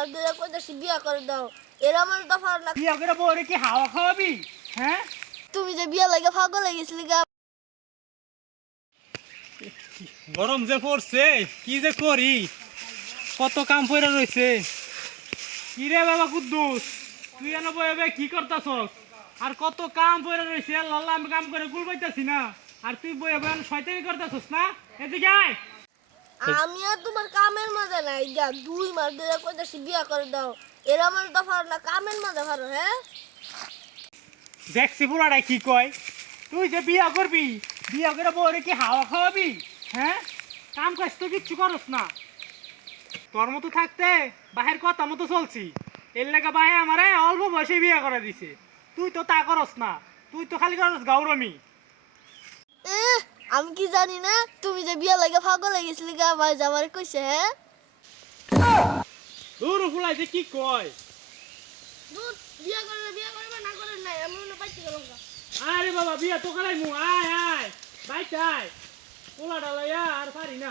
মাস ধরে কইতাছি বিয়া করে দাও, এরা আমার দফা না। বিয়া করে বউরে কি হাওয়া খাওয়াবি? হ্যাঁ, তুমি যে বিয়া লাগে পাগল হয়ে গেছিলি গা। গরম যে পড়ছে কি যে করি, কত কাম পড়ে রয়েছে। কি রে বাবা কুদ্দুস, তুই এনে বয়ে কি করতাছস? আর কত কাম পড়ে রয়েছে, আল্লাহ আমি কাম করে গুল পাইতাছি না, আর তুই বয়ে বয়ে শয়তানি করতাছস না? এদিকে আয়। আমি আর তোমার কামের মাঝে নাই গা, 2 মাস ধরে কইতাছি বিয়া করে দাও, এরা আমার দফা না, কামের মাঝে ভালো। হ্যাঁ, দেখছি বুড়াটাই কি কয়, তুই যে বিয়া করবি, বিয়া করে বউরে কি হাওয়া খাওয়াবি? হ্যাঁ, কাম কাজ তো কিচ্ছু করস না। তোর মতো থাকতে বাহের কথা মতো চলছি, এর লেগে বাহে আমারে অল্প বয়সে বিয়া করে দিছে। তুই তো তা করস না, তুই তো খালি করস গাউরমি। আমি কি জানি না তুমি যে বিয়া লাগে পাগল হয়ে গেছিলি গা, ভাই যাবার কইছে। হ্যাঁ, দূর ফুলাই যে কি কয়। দূর, বিয়া করবে না করে নাই, আমি মনে পাইতে গেলাম গা। আরে বাবা বিয়া তো করাই মু, আয় আয় বাইতে আয়, পোলা ডালাইয়া আর পারি না।